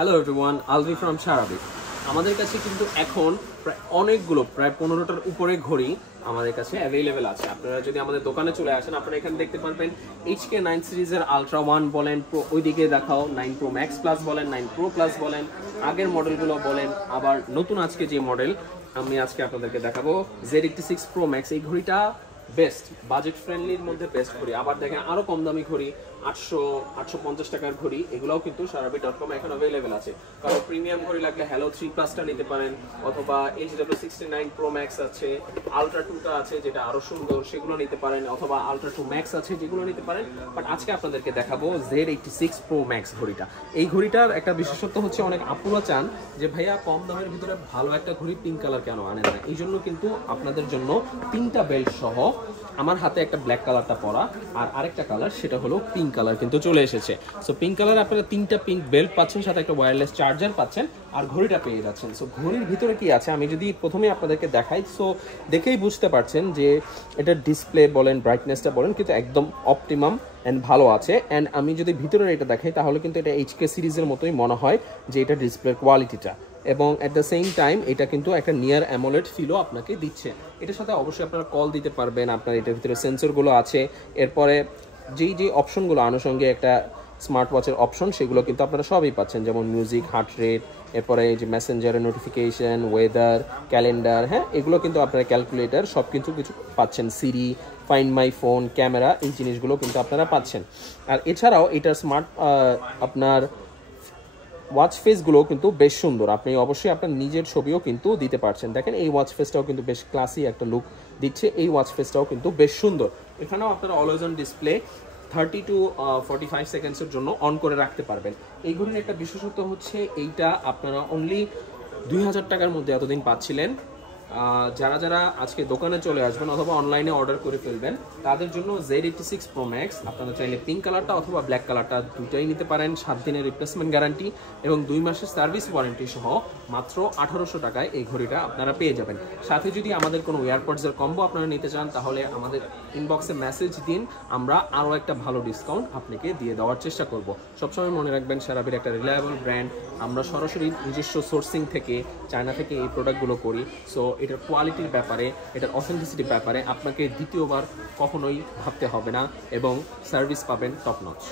Hello everyone, Alvi from সারাবি। আমাদের কাছে কিন্তু এখন অনেকগুলো প্রায় 15টার উপরে ঘড়ি আমাদের কাছে অ্যাভেলেবেল আছে। আপনারা যদি আমাদের দোকানে চলে আসেন, আপনারা এখানে দেখতে পারবেন HK9 সিরিজের আলট্রা 1 বলেন, প্রো ওইদিকে দেখাও 9 প্রো ম্যাক্স প্লাস বলেন, 9 প্রো প্লাস বলেন, আগের মডেলগুলো বলেন, আবার নতুন আজকে যে মডেল আমি আজকে আপনাদেরকে দেখাবো Z86 প্রো ম্যাক্স। এই ঘড়িটা বেস্ট, বাজেট ফ্রেন্ডলির মধ্যে বেস্ট ঘড়ি। আবার দেখেন আরো কম দামি ঘড়ি 850 টাকার ঘড়ি, এগুলাও কিন্তু সারাবি.com এখন अवेलेबल আছে। কারণ প্রিমিয়াম ঘড়ি লাগলে হ্যালো 3 প্লাসটা নিতে পারেন, অথবা HW69 প্রো ম্যাক্স আছে, আলট্রা 2টা আছে যেটা আরো সুন্দর, সেগুলো নিতে পারেন, অথবা আলট্রা 2 ম্যাক্স আছে যেগুলো নিতে পারেন। বাট আজকে আপনাদেরকে দেখাবো Z86 প্রো ম্যাক্স ঘড়িটা। এই ঘড়িটার একটা বিশেষত্ব হচ্ছে অনেক আপুরা চান যে ভাইয়া কম দামের ভিতরে ভালো একটা ঘড়ি পিঙ্ক কালার কেন আনেন না। এই জন্য কিন্তু আপনাদের জন্য 3টা বেল্ট সহ আমার হাতে একটা ব্ল্যাক কালারটা পরা আর আরেকটা কালার সেটা হলো পিঙ্ক কালার কিন্তু চলে এসেছে। সো পিঙ্ক কালার আপনারা 3টা পিঙ্ক বেল্ট পাচ্ছেন, সাথে একটা ওয়্যারলেস চার্জার পাচ্ছেন আর ঘড়িটা পেয়ে যাচ্ছেন। সো ঘড়ির ভিতরে কি আছে আমি যদি প্রথমে আপনাদেরকে দেখাই, সো দেখেই বুঝতে পারছেন যে এটার ডিসপ্লে বলেন, ব্রাইটনেসটা বলেন কিন্তু একদম অপটিমাম অ্যান্ড ভালো আছে। অ্যান্ড আমি যদি ভিতরে এটা দেখাই তাহলে কিন্তু এটা HK সিরিজের মতোই মনে হয় যে এটা ডিসপ্লের কোয়ালিটিটা, এবং অ্যাট দ্য সেম টাইম এটা কিন্তু একটা নিয়ার অ্যামোলেড ফিলও আপনাকে দিচ্ছে। এটার সাথে অবশ্যই আপনারা কল দিতে পারবেন, আপনার এটার ভিতরে সেন্সরগুলো আছে। এরপরে যেই অপশনগুলো আনুষঙ্গিক একটা স্মার্ট ওয়াচের অপশন সেগুলো কিন্তু আপনারা সবই পাচ্ছেন, যেমন মিউজিক, হার্ট রেট, এরপরে এই যে মেসেঞ্জারের নোটিফিকেশন, ওয়েদার, ক্যালেন্ডার, হ্যাঁ এগুলো কিন্তু আপনারা ক্যালকুলেটার সব কিছু পাচ্ছেন, সিরি, ফাইন্ড মাই ফোন, ক্যামেরা, এই জিনিসগুলো কিন্তু আপনারা পাচ্ছেন। আর এছাড়াও এটার স্মার্ট আপনার ওয়াচ ফেসগুলো কিন্তু বেশ সুন্দর, আপনি অবশ্যই আপনার নিজের ছবিও কিন্তু দিতে পারছেন। দেখেন এই ওয়াচ ফেসটাও কিন্তু বেশ ক্লাসি একটা লুক দিচ্ছে, এই ওয়াচ ফেসটাও কিন্তু বেশ সুন্দর। এখানেও আপনারা অলওয়েজ অন ডিসপ্লে 30 to 45 সেকেন্ডসের জন্য অন করে রাখতে পারবেন। এই ঘড়ির একটা বিশেষত্ব হচ্ছে এইটা আপনারা অনলি 2000 টাকার মধ্যে এতদিন পাচ্ছিলেন। যারা আজকে দোকানে চলে আসবেন অথবা অনলাইনে অর্ডার করে ফেলবেন তাদের জন্য Z86 প্রো ম্যাক্স আপনারা চাইলে পিঙ্ক কালারটা অথবা ব্ল্যাক কালারটা দুইটাই নিতে পারেন। 7 দিনের রিপ্লেসমেন্ট গ্যারান্টি এবং 2 মাসের সার্ভিস ওয়ারেন্টি সহ মাত্র 1800 টাকায় এই ঘড়িটা আপনারা পেয়ে যাবেন। সাথে যদি আমাদের কোনো এয়ারপডসের কম্বো আপনারা নিতে চান তাহলে আমাদের ইনবক্সে মেসেজ দিন, আমরা আরও একটা ভালো ডিসকাউন্ট আপনাকে দিয়ে দেওয়ার চেষ্টা করব। সবসময় মনে রাখবেন সারাবির একটা রিলায়েবল ব্র্যান্ড, আমরা সরাসরি নিজস্ব সোর্সিং থেকে চায়না থেকে এই প্রোডাক্টগুলো করি। সো এটার কোয়ালিটির ব্যাপারে, এটার অথেন্টিসিটির ব্যাপারে আপনাকে দ্বিতীয়বার কখনোই ভাবতে হবে না এবং সার্ভিস পাবেন টপ নচ।